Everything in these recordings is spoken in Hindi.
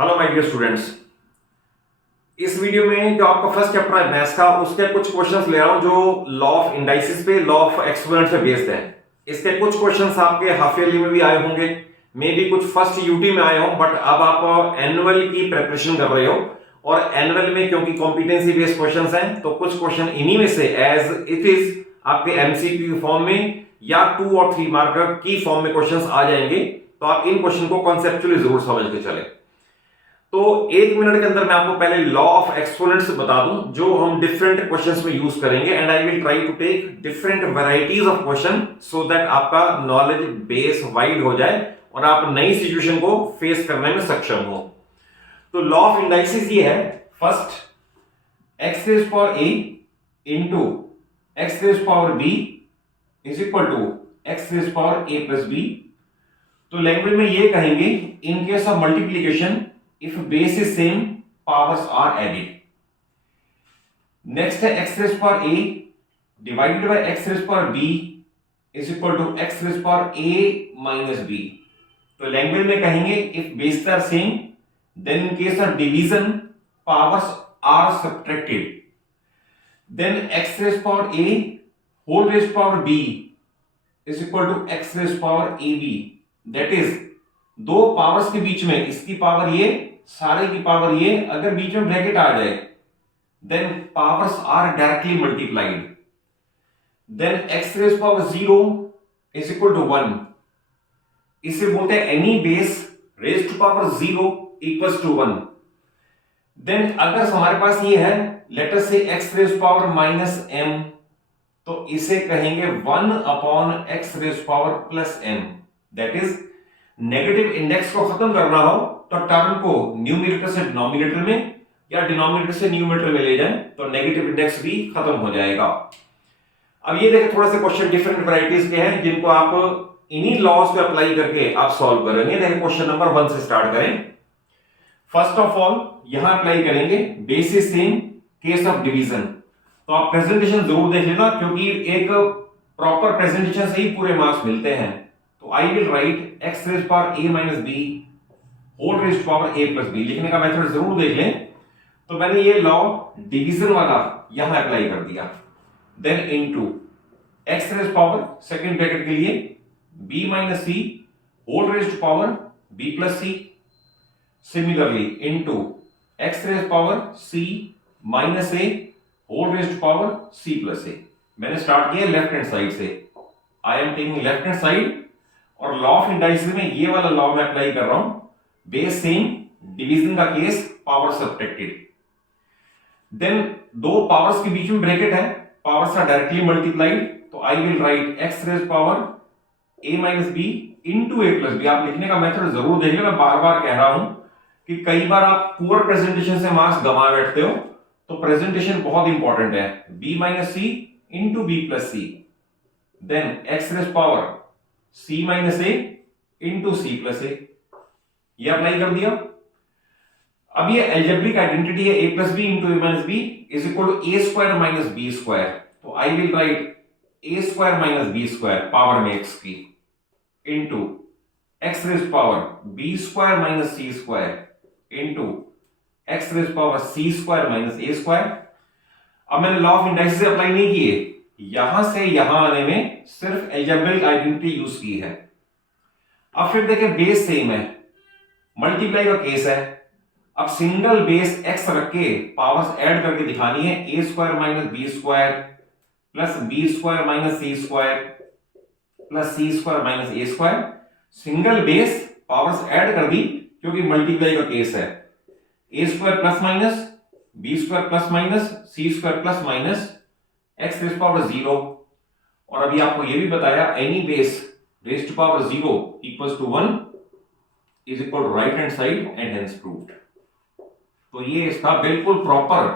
Hello my dear students. इस वीडियो में जो आपका फर्स्ट चैप्टर है मैथ्स का, उसके कुछ क्वेश्चंस ले रहा हूं जो लॉ ऑफ इंडाइसिस पे, लॉ ऑफ एक्सपोनेंट पे बेस्ड है। इसके कुछ क्वेश्चंस आपके हाफ ईयरली में भी आए होंगे, मे बी कुछ फर्स्ट यूटी में आए हो, बट अब आप एनुअल की प्रिपरेशन कर रहे हो और एनुअल में क्योंकि कॉम्पिटेंसी बेस्ड क्वेश्चंस हैं तो कुछ क्वेश्चन इन्हीं में से एज इट इज आपके एमसीक्यू फॉर्म में या 2 और 3 मार्कर की फॉर्म में क्वेश्चंस आ जाएंगे। तो आप इन क्वेश्चन को कॉन्सेप्चुअली जरूर समझ के चले। तो 1 मिनट के अंदर मैं आपको पहले लॉ ऑफ एक्सपोनेंट्स बता दूं जो हम डिफरेंट क्वेश्चंस में यूज करेंगे, and I will try to take different varieties of question so that आपका नॉलेज बेस वाइड हो जाए और आप नई सिचुएशन को फेस करने में सक्षम हो। तो लॉ ऑफ इंडाइसिस ये है, first X raise power A into x raise power B is equal to X raise power A plus B. तो लैंग्वेज में ये कहेंगे in case of multiplication if base is same, powers are added. Next है x raised power a divided by x raised power b is equal to x raised power a minus b. तो लैंग्वेज में कहेंगे if bases are same, then in case of division powers are subtracted. Then x raised power a whole raised power b is equal to x raised power ab. That is दो पावर्स के बीच में इसकी पावर ये, सारे की पावर ये, अगर बीच में ब्रैकेट आ जाए then powers are directly multiplied. Then x raise power 0 is equal to 1। इसे बोलते हैं any base raise to power 0 equals to 1। Then अगर हमारे पास ये है let us say X raise power minus m, तो इसे कहेंगे 1 upon X raise power plus m। That is negative index को खत्म करना हो तो टर्म को न्यूमरेटर से डिनोमिनेटर में या डिनोमिनेटर से न्यूमरेटर में ले जाएं तो नेगेटिव इंडेक्स भी खत्म हो जाएगा। अब ये देखें, थोड़ा सा क्वेश्चन डिफरेंट वैरायटीज के हैं जिनको आप इन्हीं लॉज पे अप्लाई करके आप सॉल्व करेंगे। देखिए क्वेश्चन नंबर 1 से स्टार्ट करें। फर्स्ट ऑफ ऑल यहां अप्लाई करेंगे basis same case of division. तो आप प्रेजेंटेशन जरूर देख लेना क्योंकि एक प्रॉपर प्रेजेंटेशन से ही पूरे मार्क्स मिलते हैं। तो I will write X raise power a minus B whole raise power a plus B. लिखने का मेथड जरूर देख लें। तो मैंने ये लॉ डिवीजन वाला यहां अप्लाई कर दिया। Then into X raise power second bracket के लिए b minus C whole raise power b plus C. Similarly into X raise power c minus a whole raise power c plus a। मैंने स्टार्ट किया लेफ्ट हैंड साइड से, I am taking left hand side और लॉ ऑफ इंडाइसिस में ये वाला लॉ मैं अप्लाई कर रहा हूं, बेस सेम डिवीजन का केस पावर सब्ट्रैक्टेड। देन दो पावर्स के बीच में ब्रैकेट है, पावर्स आर डायरेक्टली मल्टीप्लाइड, तो I will write X raise power a minus B into a plus B. आप लिखने का मेथड जरूर देखिए, मैं बार बार कह रहा हूं कि कई बार आप पुअर प्रेजेंटेशन से मार्क्स गंवा बैठते हो, तो प्रेजेंटेशन बहुत इंपॉर्टेंट है। b minus c into b plus c. Then x raise power c minus a into c plus a, यह अप्लाई कर दिया। अब ये एल्जेब्रिक आइडेंटिटी है a plus b into a minus b is equal to a square minus b square. तो I will write a square minus b square power में x की into x raise power b square minus c square into x raise power c square minus a square. अब मैंने लॉ ऑफ इंडाइसिस अप्लाई नहीं किए, यहां से यहां आने में सिर्फ एल्जेब्रिक आइडेंटिटी यूज की है। अब फिर देखें बेस सेम है, मल्टीप्लाई का केस है। अब सिंगल बेस x रख के पावर्स ऐड करके दिखानी है, a square minus b square plus b square minus c square plus c square minus a square. Single base powers add कर दी क्योंकि मल्टीप्लाई का केस है। A square plus minus b square plus minus c square plus minus x raise power 0। और अभी आपको यह भी बताया any base raise to power 0 equals to 1 is equal to right hand side and hence proved. तो ये इसका बिल्कुल प्रॉपर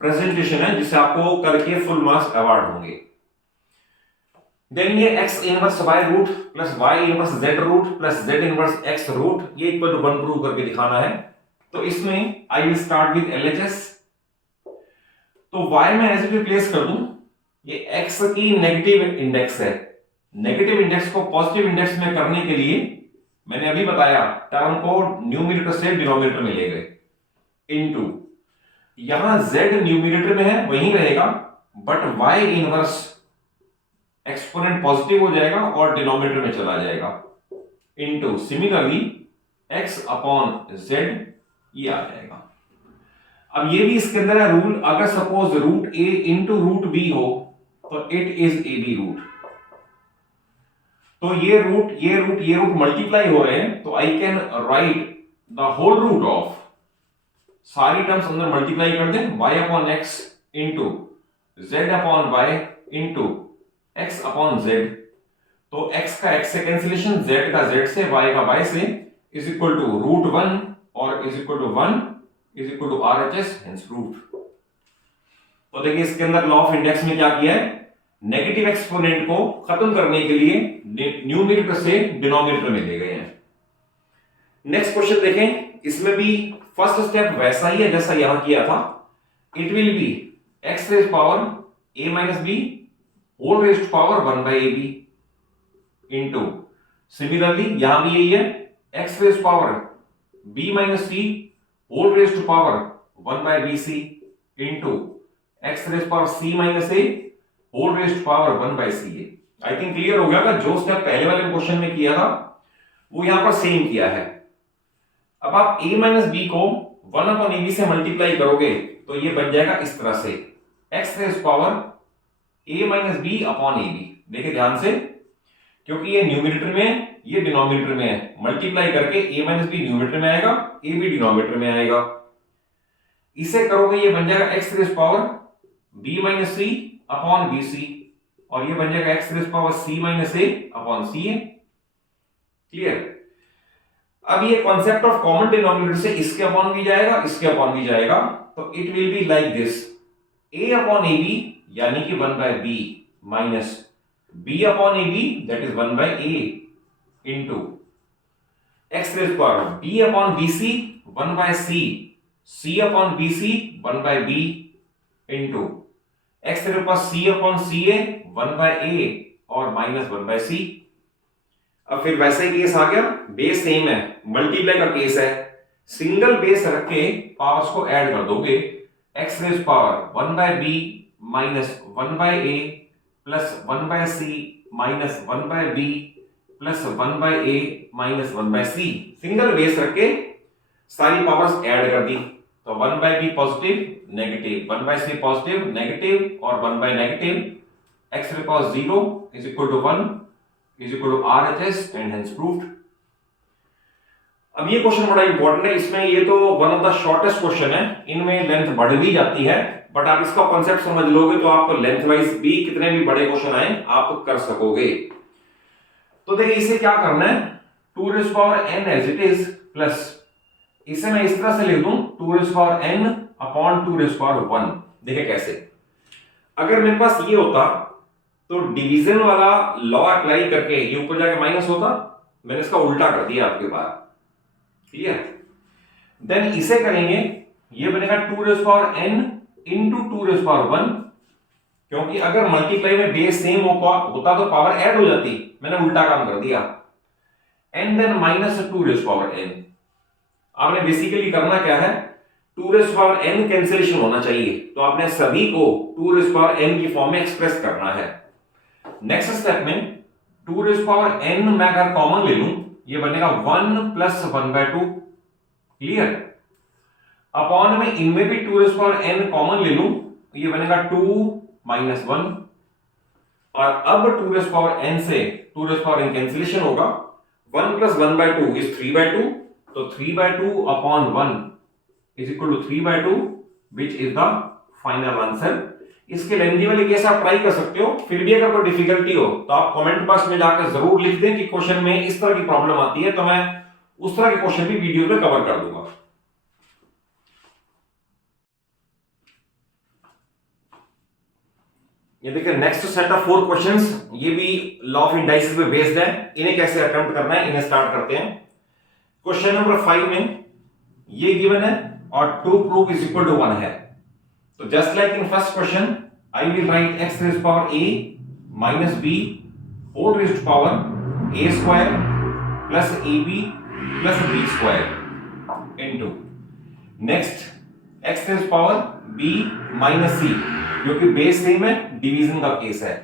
प्रेजेंटेशन है जिसे आपको करके फुल मार्क्स अवार्ड होंगे। देन ये x inverse y root plus y inverse z root plus z inverse x root ये इक्वल टू 1 प्रूव करके दिखाना है। तो इसमें I will start with LHS। तो y में ऐसे रिप्लेस कर दूं, ये x की नेगेटिव इंडेक्स है। नेगेटिव इंडेक्स को पॉजिटिव इंडेक्स में करने के लिए मैंने अभी बताया टर्म को न्यूमरेटर से डिनोमिनेटर में ले गए, इनटू यहां z न्यूमरेटर में है वहीं रहेगा, but y inverse exponent positive हो जाएगा और डिनोमिनेटर में चला जाएगा, into similarly x upon z ये आ जाएगा। अब ये भी इसके अंदर है रूल, अगर suppose root a into root b हो तो it is A B root. तो ये रूट मल्टीप्लाई हो रहे हैं, तो I can write the whole root of, सारी टर्म्स अंदर मल्टीप्लाई कर दें, y upon X into z upon Y into x upon z। तो x का x से कैंसिलेशन, z का z से, y का y से, इज इक्वल टू रूट 1 और is equal to 1 is equal to RHS hence root. तो देखिए इसके अंदर लॉ ऑफ इंडेक्स में क्या किया है, नेगेटिव एक्सपोनेंट को खत्म करने के लिए न्यूमरेटर से डिनोमिनेटर में ले गए हैं। नेक्स्ट क्वेश्चन देखें, इसमें भी फर्स्ट स्टेप वैसा ही है जैसा यहां किया था। It will be x raise power a minus B whole raise to power 1 by ab into similarly यहां भी यही है, x raise power b minus c whole raise to power 1 by bc into x raise power c minus a whole raise to power 1 by ca। I think clear हो गया था, जो स्टेप पहले वाले क्वेश्चन में किया था वो यहां पर सेम किया है। अब आप a माइनस बी को 1 अपॉन ab से मल्टीप्लाई करोगे तो ये बन जाएगा इस तरह से, x raise power a minus b upon ab। देखिए ध्यान से, क्योंकि ये न्यूमरेटर में है, ये डिनोमिनेटर में है, मल्टीप्लाई करके a माइनस बी न्यूमरेटर में आएगा, a भी डिनोमिनेटर में आएगा। इसे करोगे ये बन जाएगा x raise power b minus c upon bc, और ये बन जाएगा x raise power c minus a upon ca। Clear? अब ये कॉन्सेप्ट ऑफ कॉमन डिनोमिनेटर से इसके अपॉन भी जाएगा, इसके अपॉन भी जाएगा, तो it will be like this, a upon ab यानी कि 1 by b minus b upon ab that is 1 by a into x raise power b upon bc 1 by c upon bc 1 by b into x raise power c upon ca 1 by a और माइनस 1 बाय c। अब फिर वैसे ही केस आ गया, बेस सेम है, मल्टीप्लाई का केस है, सिंगल बेस रख के पावर्स को ऐड कर दोगे, x raise power 1 by b minus 1 by a plus 1 by c minus 1 by b plus 1 by a minus 1 by c। Single base रख के सारी पावर्स ऐड कर दी, तो 1 by b positive negative, 1 by c positive negative और 1 by negative, x raise power 0 is equal to 1 is equal to RHS and hence proved. अब ये क्वेश्चन बड़ा इंपॉर्टेंट है, इसमें ये तो one of the shortest question है, इनमें लेंथ बढ़ भी जाती है, बट आप इसका कॉन्सेप्ट समझ लोगे तो आप लेंथ वाइज भी कितने भी बड़े क्वेश्चन आए आप कर सकोगे। तो देखिए इसे क्या करना है, 2 raise power n as it is plus, इसे मैं इस तरह से लिख दूं 2 raise power n upon 2 raise power 1। देखिए कैसे, अगर मेरे पास ये होता तो डिवीजन वाला लॉ अप्लाई करके ये ऊपर जाके माइनस होता, मैंने इसका उल्टा कर दिया आपके पास। क्लियर? देन इसे करेंगे, ये बनेगा 2 raise power n into 2 raise power 1, क्योंकि अगर मल्टीप्लाई में बेस सेम होता तो पावर ऐड हो जाती, मैंने उल्टा काम कर दिया। And then minus 2 raise power n। आपने बेसिकली करना क्या है, 2 रेज़ पावर n कैंसिलेशन होना चाहिए, तो आपने सभी को 2 रेज़ पावर n की फॉर्म में एक्सप्रेस करना है। नेक्स्ट स्टेप में 2 रेज़ पावर n मैं अगर कॉमन ले लूं, ये बनेगा 1 प्लस 1 बाय 2। क्लियर? अपॉन में इनमें भी 2 रेज़ पावर n कॉमन ले लूं, ये बनेगा 2 माइनस 1, और अब 2 रेज़ पावर n से 2 रेज़ पावर n कैंसिलेशन होगा, 1 प्लस 1 बाय 2 इज 3 बाय 2, तो 3 by 2 upon 1 is equal to 3 by 2 which is the final answer. इसके लेंथी वाले केस आप ट्राई कर सकते हो, फिर भी अगर कोई डिफिकल्टी हो तो आप कमेंट बॉक्स में जाकर जरूर लिख दें कि क्वेश्चन में इस तरह की प्रॉब्लम आती है, तो मैं उस तरह के क्वेश्चन भी वीडियो में कवर कर दूंगा। ये देखिए नेक्स्ट सेट ऑफ 4 क्वेश्चंस, ये भी लॉ ऑफ इंडाइसिस पे बेस्ड है, इन्हें कैसे अटेम्प्ट करना है इन्हें स्टार्ट करते हैं। क्वेश्चन नंबर 5 में ये गिवन है और 2 प्रूफ इज इक्वल टू 1 है, तो just like in first question I will write x raise power a minus b whole raise to power a square plus a b plus b square into next x raise power b minus c, जो कि बेस सेम है, डिवीजन का केस है,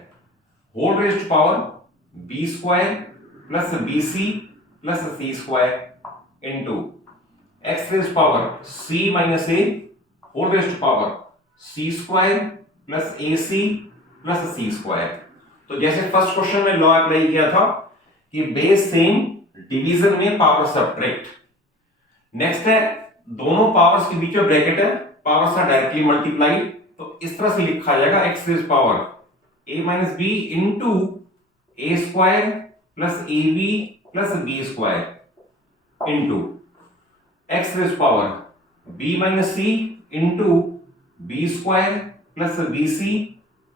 whole raised power b square plus b c plus c square into x raised power c minus a whole raised power c square plus a c plus c square. तो जैसे फर्स्ट क्वेश्चन में लॉ अप्लाई किया था कि बेस सेम डिवीजन में पावर सब्ट्रैक्ट। नेक्स्ट है दोनों पावर्स के बीच में ब्रैकेट है, पावर्स आर डायरेक्टली मल्टीप्लाइड, तो इस तरह से लिखा जाएगा x raise power a minus B into a square plus a b plus b square into x raise power b minus c into b square plus b c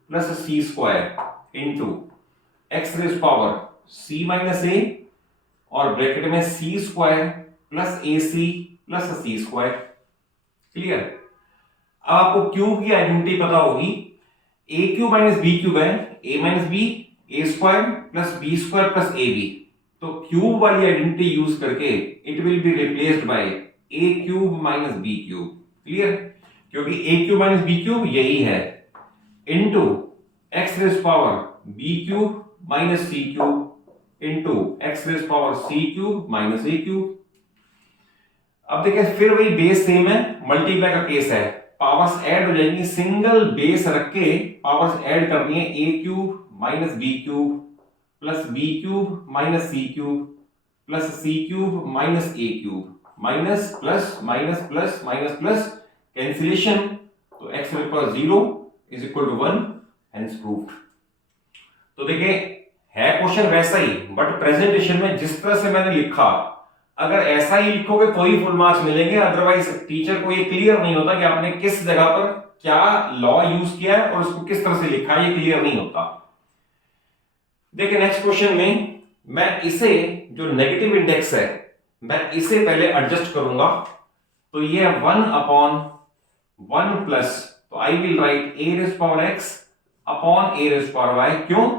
plus c square into x raise power c minus a और ब्रैकेट में c square plus a c plus c square. Clear? अब आपको क्यूब की आइडेंटिटी पता होगी, a cube minus b cube है, a minus B A square plus b square plus a b, तो क्यूब वाली आइडेंटिटी यूज करके it will be replaced by a cube minus b cube. Clear? क्योंकि a cube minus b cube यही है, into x raise power b cube minus c cube into x raise power c cube minus a cube. अब देखिए फिर वही बेस सेम है, मल्टीप्लाई का केस है, पावर्स ऐड हो जाएंगी, सिंगल बेस रख के पावर्स ऐड करनी है, a cube minus b cube plus b cube minus c cube plus c cube minus a cube, minus plus minus plus minus plus cancellation, तो x raise power 0 is equal to 1, hence proved. तो देखिए है क्वेश्चन वैसा ही, बट प्रेजेंटेशन में जिस तरह से मैंने लिखा, अगर ऐसा ही लिखोगे तो ही फुल मार्क्स मिलेंगे, अदरवाइज टीचर को ये क्लियर नहीं होता कि आपने किस जगह पर क्या लॉ यूज किया है और उसको किस तरह से लिखा है, ये क्लियर नहीं होता। देखिए नेक्स्ट क्वेश्चन में मैं इसे जो नेगेटिव इंडेक्स है मैं इसे पहले एडजस्ट करूंगा, तो ये 1 अपॉन 1 प्लस, तो I will write a raise power x upon a raise power y. क्यों?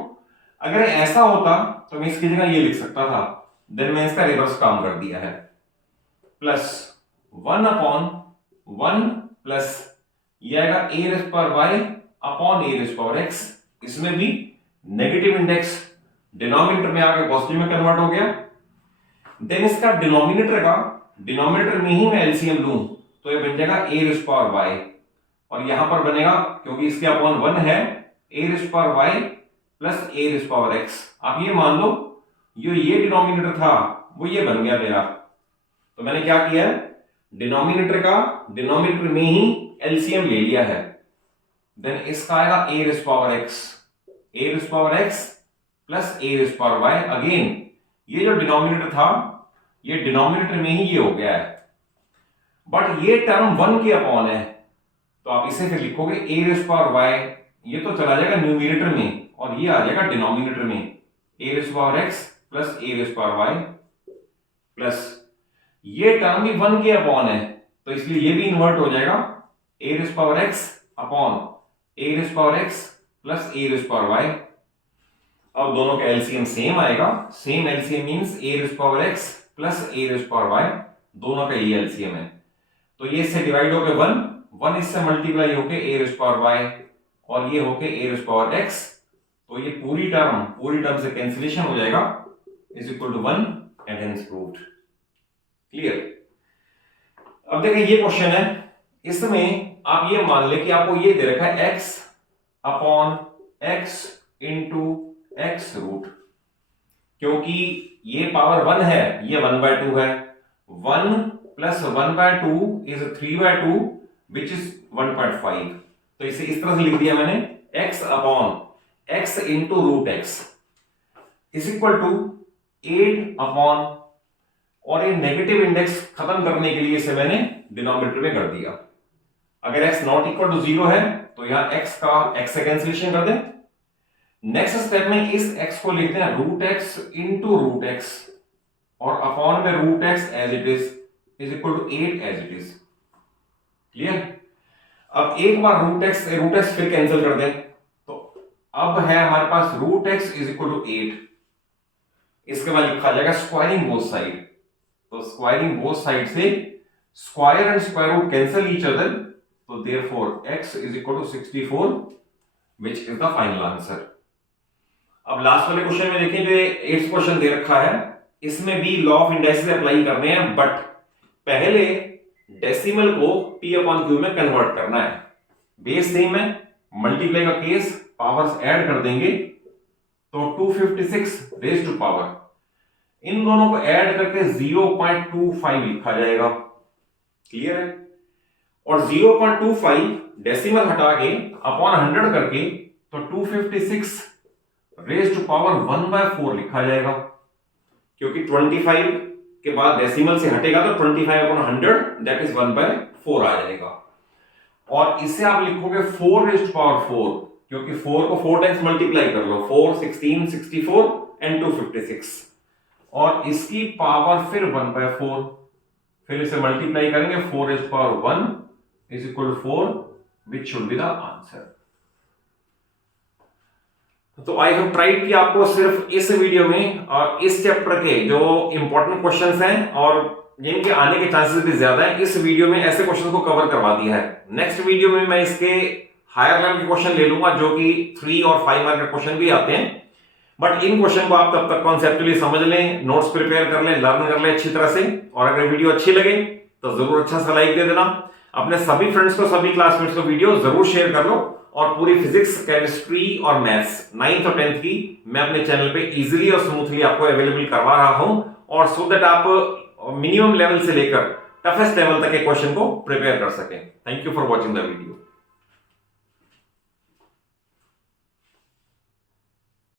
अगर ऐसा होता तो मैं इसकी जगह ये लिख सकता था, देन मैं इसका रिवर्स काम कर दिया है, प्लस 1 अपॉन 1 प्लस ये आएगा ए raise power Y upon a raise power x, इसमें भी नेगेटिव इंडेक्स डिनोमिनेटर में आकर पॉजिटिव में कन्वर्ट हो गया। देन इसका डिनोमिनेटर में ही मैं एलसीएम लूं तो ये बन जाएगा ए रेज पावर वाई, और यहां पर बनेगा क्योंकि इसके अपॉन 1 है ए रेज पावर वाई प्लस ए रेज पावर एक्स। आप ये मान लो ये डिनोमिनेटर था वो ये बन गया मेरा, तो मैंने क्या किया है, डिनोमिनेटर में ही एलसीएम ले लिया है। देन इसका आएगा ए रेज पावर एक्स प्लस ए रेज पावर वाई। अगेन ये जो डिनोमिनेटर था ये डिनोमिनेटर में ही ये हो गया है, बट ये टर्म 1 के अपॉन है, तो आप इसे फिर लिखोगे ए रेज पावर वाई, ये तो चला जाएगा न्यूमरेटर में और ये आ जाएगा डिनोमिनेटर में, ए रेज पावर एक्स प्लस ए रेज पावर वाई, प्लस ये टर्म भी 1 के अपॉन है तो इसलिए ये भी इन्वर्ट हो जाएगा, ए raise power x upon a raise power x plus A raise power Y. अब दोनों का एलसीएम सेम आएगा, सेम एलसीएम मींस ए रेज पावर एक्स प्लस ए रेज पावर वाई, दोनों का ये एलसीएम है, तो ये इससे डिवाइड होके 1 इससे मल्टीप्लाई होके ए रेज पावर वाई और ये होके ए रेज पावर एक्स, तो ये पूरी टर्म से कैंसिलेशन हो जाएगा, is equal to 1 and hence proved. Clear? अब देखिए ये क्वेश्चन है, इसमें आप ये मान ले कि आपको ये दे रखा है x upon x into x root, क्योंकि ये पावर 1 है, ये 1/2 है, 1 प्लस 1/2 इज 3/2 विच इज 1.5, तो इसे इस तरह से लिख दिया मैंने, x upon x into root x is equal to 8 upon, और ये नेगेटिव इंडेक्स खत्म करने के लिए इसे मैंने डिनोमिनेटर में कर दिया। अगर x नॉट इक्वल टू 0 है तो यहां x का x से कैंसिलेशन कर दें। नेक्स्ट स्टेप में इस x को लिखते हैं root x into root x और अपॉन में root x as it is equal to 8 as it is. Clear? अब एक बार रूट एक्स फिर कैंसिल कर दें, तो अब है हमारे पास root x is equal to 8, इसके बाद लिखा जाएगा स्क्वायरिंग बोथ साइड, तो स्क्वायरिंग बोथ साइड से square and square root cancel each other, तो therefore x is equal to 64 which is the final answer. अब लास्ट वाले क्वेश्चन में देखें, जो 8th क्वेश्चन दे रखा है, इसमें भी लॉ ऑफ इंडाइसिस अप्लाई करने हैं, बट पहले डेसिमल को p अपॉन क्यू में कन्वर्ट करना है। बेस सेम है, मल्टीप्लाई का केस, पावर्स ऐड कर देंगे तो 256 रेज टू पावर, इन दोनों को ऐड करके 0.25 लिखा जाएगा। क्लियर है? और 0.25 डेसिमल हटा के अपॉन 100 करके तो 256 रेज टू पावर 1/4 लिखा जाएगा, क्योंकि 25 के बाद डेसिमल से हटेगा तो 25 अपॉन 100 दैट इज 1/4 आ जाएगा। और इसे आप लिखोगे 4 रेज टू पावर 4, क्योंकि 4 को 4 टाइम्स मल्टीप्लाई कर लो, 4 16 64 एंड 256, और इसकी पावर फिर 1/4, फिर इसे मल्टीप्लाई करेंगे, 4 raise to power 1 is equal to 4 which should be the answer. तो आई हैव ट्राइड कि आपको सिर्फ इस वीडियो में और इस चैप्टर के जो इंपॉर्टेंट क्वेश्चंस हैं और जिनके आने के चांसेस भी ज्यादा है, इस वीडियो में ऐसे क्वेश्चन को कवर करवा दिया है। नेक्स्ट वीडियो में मैं इसके हायर लेवल के क्वेश्चन ले लूंगा, जो कि 3 और 5 मार्क के क्वेश्चन भी आते हैं, बट इन क्वेश्चन को आप तब तक कॉन्सेप्चुअली समझ लें, नोट्स प्रिपेयर कर लें, लर्न कर लें अच्छी तरह से। और अगर वीडियो अच्छी लगे तो जरूर अच्छा सा लाइक दे देना, अपने सभी फ्रेंड्स को, सभी क्लासमेट्स को वीडियो जरूर शेयर कर लो। और पूरी फिजिक्स, केमिस्ट्री और मैथ्स 9th और 10th की मैं अपने चैनल पे इजीली और स्मूथली आपको अवेलेबल करवा रहा हूं, और सो दैट आप मिनिमम लेवल से लेकर टफेस्ट लेवल तक के क्वेश्चन को प्रिपेयर कर सकें। Thank you for watching the video.